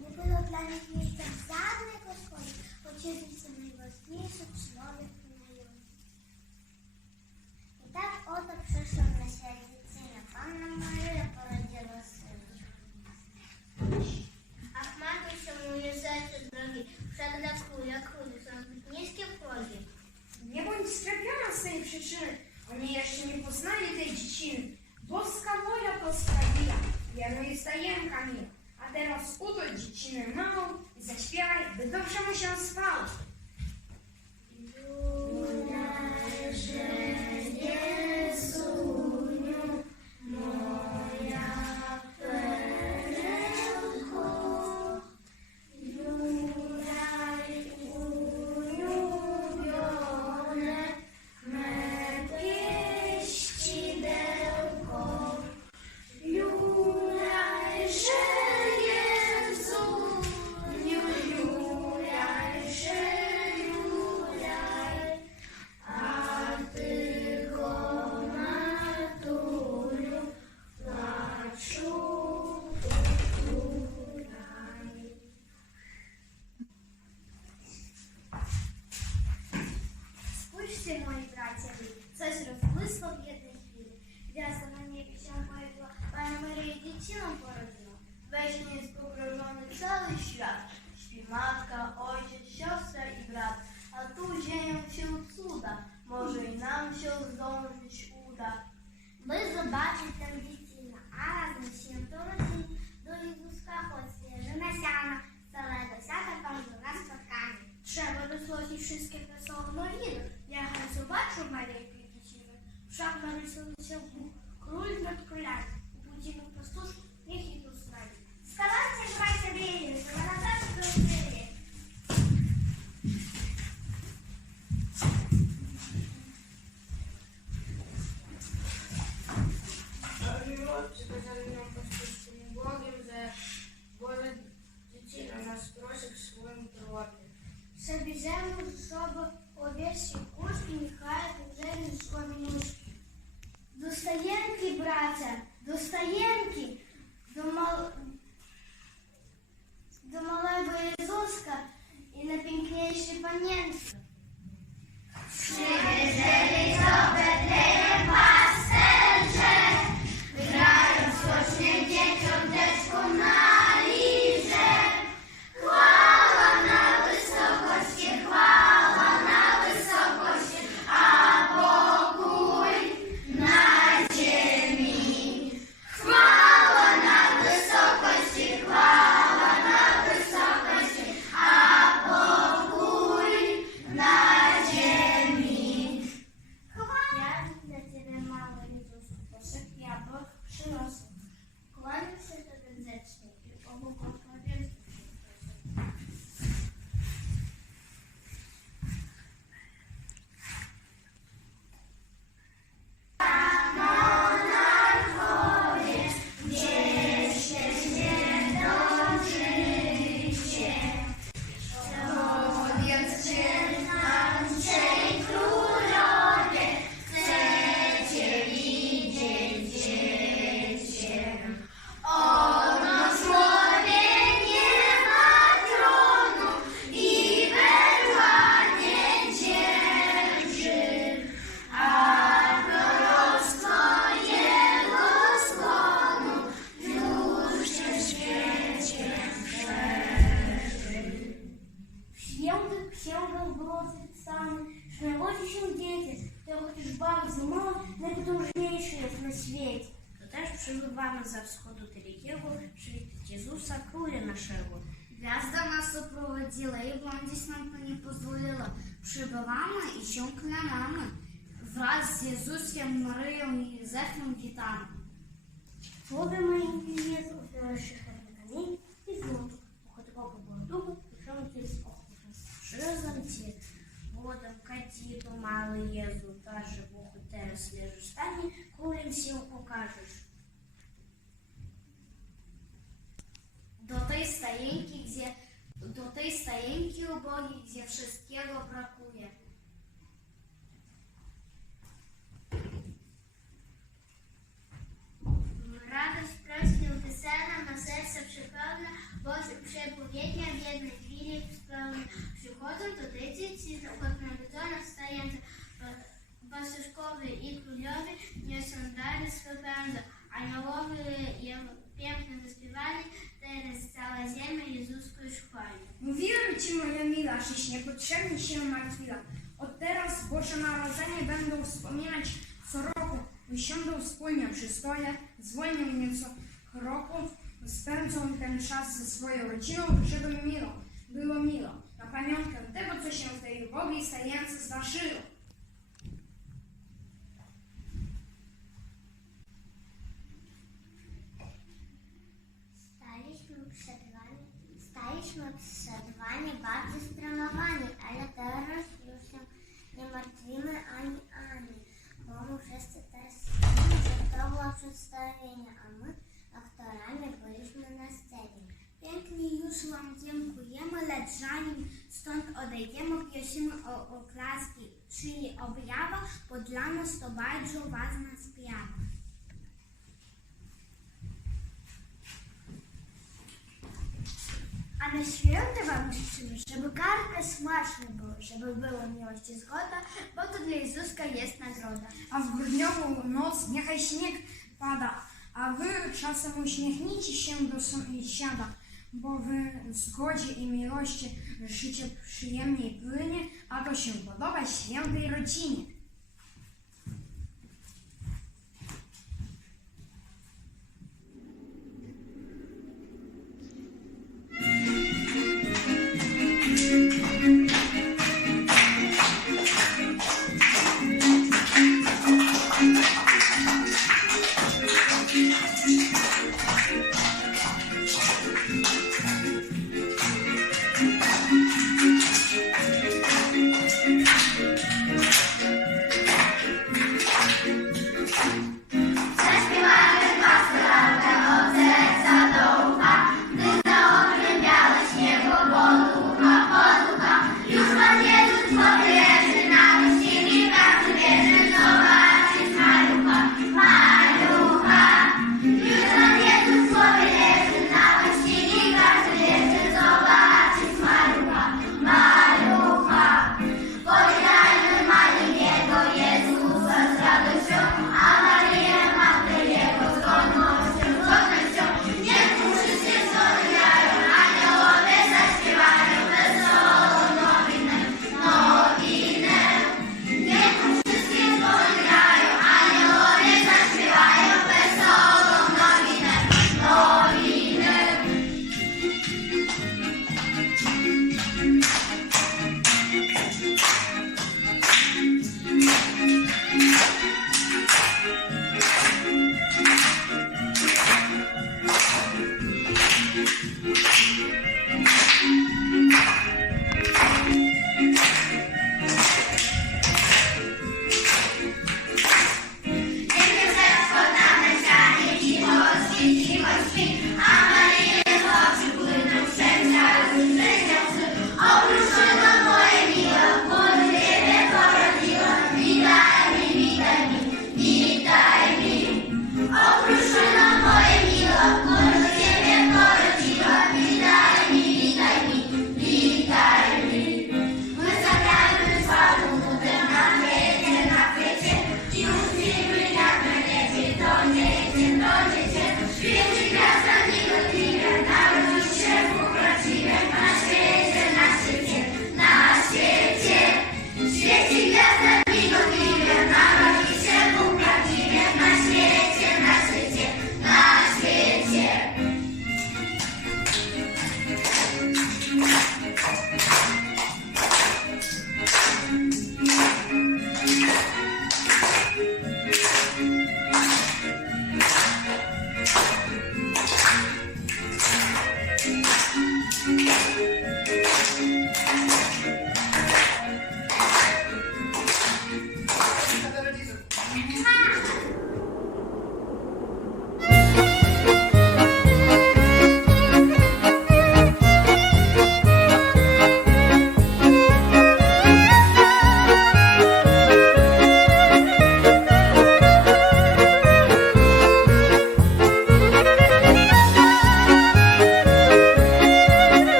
Nie było dla nich miejsca żadnego spoju, choć jedni są najważniejszych człowiek wynający. I tak oto przyszła na świat dziewczyna. Panna Maryja porodziła syna. Ach, Marysiu, moje serce drogie, wszak kule, kule, są zbyt niskie progi. Nie bądź strapiona z tej przyczyny, oni jeszcze nie poznali tej dzieciny. Boska wola posprawiła, wierno jest tajemka mila. A teraz uto dziecinę małą i zaśpiewaj, by dobrze mu się spało. Стаєнки, до стаєнки, до, мал... Wschodu przywitać Jezusa, naszego. Гвязда нас супроводила, и блондись нам не позволила. Прибываємо і ще клянами. Враз з Єзусом, Мариєю і Зефом вітаємо. Чудо маленький Єзу, упирающий на камінь і злоту. У такого бордугу пішов через охоту. Шизом ті, водом катіту мали Єзу, каже Богу терес лежу стані, кулем сіл покажеш. do tej stajenki, gdzie do tej stajenki ubogi, gdzie wszystkiego brakuje. Radość prosił wesela, na serce przypełna, bo przepowiednia w jednej chwili spełnia. Przychodzą do tej dzieci, od narodzona wstająca, i królowy niosą dary z a aniołowy i martwiła. Od teraz Boże Narodzenie będą wspominać co roku. Usiądą wspólnie przy stole, dzwonią nieco kroków, spędzą ten czas ze swoją rodziną, żeby miło, było miło. Na pamiątkę tego, co się w tej ubogiej stajence zdarzyło. Oklaski, czyli objawa, bo dla nas to bardzo ważna sprawa. A na święta Wam życzymy, żeby karpę smaczne były, żeby była miłość i zgoda, bo to dla Jezuska jest nagroda. A w grudniową noc niechaj śnieg pada, a wy czasem uśmiechnijcie się do sąsiada, bo w zgodzie i miłości życie przyjemniej płynie, a to się podoba świętej rodzinie.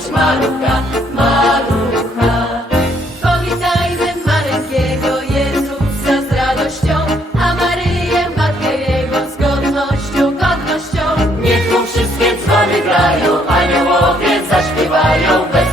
oprócz malucha, malucha. Powitajmy Marekiego Jezusa z radością, a Maryję Matkę Jego z godnością, godnością. Niech mu wszystkie dzwony grają, aniołowie zaśpiewają bez